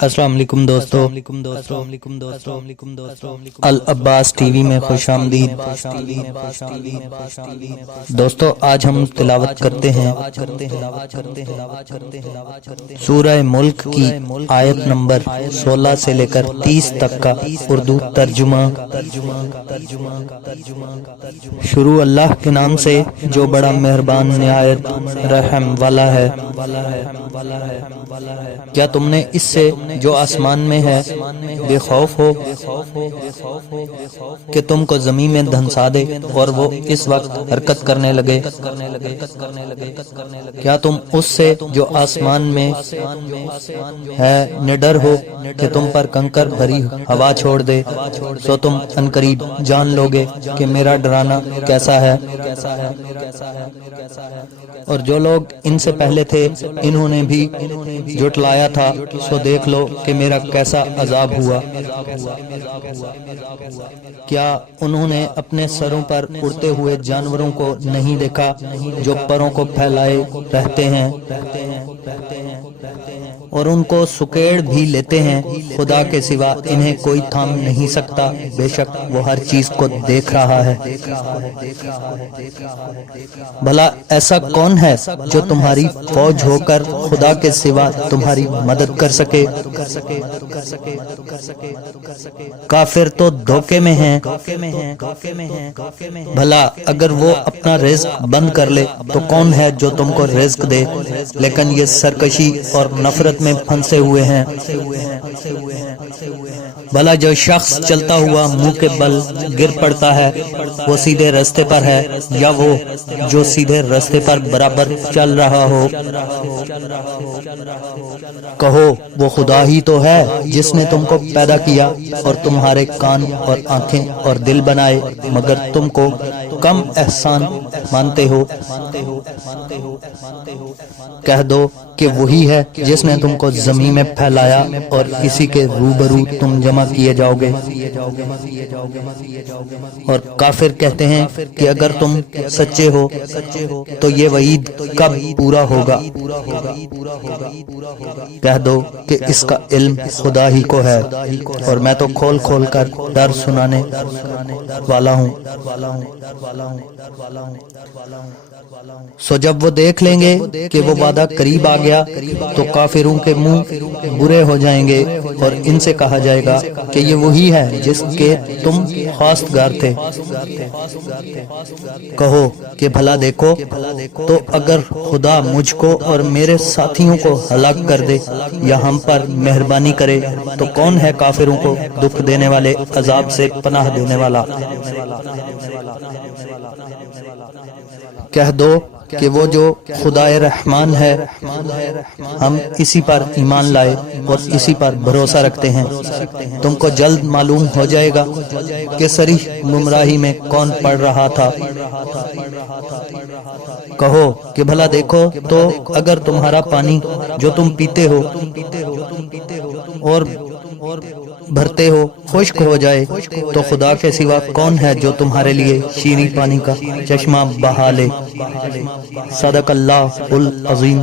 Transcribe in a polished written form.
السلام علیکم دوستو، العباس ٹی وی میں خوش آمدید۔ دوستو آج ہم تلاوت کرتے ہیں سورہ ملک کی آیت نمبر 16 سے لے کر 30 تک کا اردو ترجمہ۔ شروع اللہ کے نام سے جو بڑا مہربان نہایت رحم والا ہے۔ کیا تم نے اس سے جو آسمان میں ہے بے خوف ہو کہ تم کو زمین میں دھنسا دے اور وہ اس وقت حرکت کرنے لگے؟ کیا تم اس سے جو آسمان میں ہے نڈر ہو کہ تم پر کنکر بھری ہوا چھوڑ دے؟ سو تم عنقریب جان لوگے کہ میرا ڈرانا کیسا ہے۔ اور جو لوگ ان سے پہلے تھے انہوں نے بھی جھٹلایا تھا، سو دیکھ لو کہ میرا کیسا عذاب ہوا۔ کیا انہوں نے اپنے سروں پر اڑتے ہوئے جانوروں کو نہیں دیکھا جو پروں کو پھیلائے رہتے ہیں اور ان کو سکیڑ بھی لیتے ہیں؟ خدا کے سوا انہیں کوئی تھام نہیں سکتا، بے شک وہ ہر چیز کو دیکھ رہا ہے۔ بھلا ایسا کون ہے جو تمہاری فوج ہو کر خدا کے سوا تمہاری مدد کر سکے؟ کافر تو دھوکے میں ہیں۔ بھلا اگر وہ اپنا رزق بند کر لے تو کون ہے جو تم کو رزق دے؟ لیکن یہ سرکشی اور نفرت میں پھنسے ہوئے ہیں۔ بھلا جو شخص چلتا ہوا منہ کے بل گر پڑتا ہے وہ سیدھے راستے پر ہے یا وہ جو سیدھے راستے پر برابر چل رہا ہو؟ کہو وہ خدا ہی تو ہے جس نے تم کو پیدا کیا اور تمہارے کان اور آنکھیں اور دل بنائے، مگر تم کو کم احسان مانتے ہو۔ کہہ دو کہ وہی ہے جس نے تم کو زمین میں پھیلایا اور اسی کے روبرو تم جمع کیے جاؤ گے۔ اور کافر کہتے ہیں کہ اگر تم سچے ہو تو یہ وعید کب پورا ہوگا؟ کہہ دو کہ اس کا علم خدا ہی کو ہے اور میں تو کھول کھول کر ڈر سنانے والا ہوں۔ سو جب وہ دیکھ لیں گے کہ وہ وعدہ قریب آ گیا تو کافروں کے منہ برے ہو جائیں گے اور ان سے کہا جائے گا کہ یہ وہی ہے جس کے تم خواستگار تھے۔ کہو کہ بھلا دیکھو تو اگر خدا مجھ کو اور میرے ساتھیوں کو ہلاک کر دے یا ہم پر مہربانی کرے تو کون ہے کافروں کو دکھ دینے والے عذاب سے پناہ دینے والا؟ کہہ دو کہ وہ جو خدائے رحمان ہے ہم اسی پر ایمان لائے اور اسی پر بھروسہ رکھتے ہیں۔ تم کو جلد معلوم ہو جائے گا کہ صریح گمراہی میں کون پڑ رہا تھا۔ کہو کہ بھلا دیکھو تو اگر تمہارا پانی جو تم پیتے ہو اور بھرتے ہو خشک ہو جائے تو خدا کے سوا کون ہے جو تمہارے لیے شیریں پانی کا چشمہ بہا لے؟ صدق اللہ العظیم۔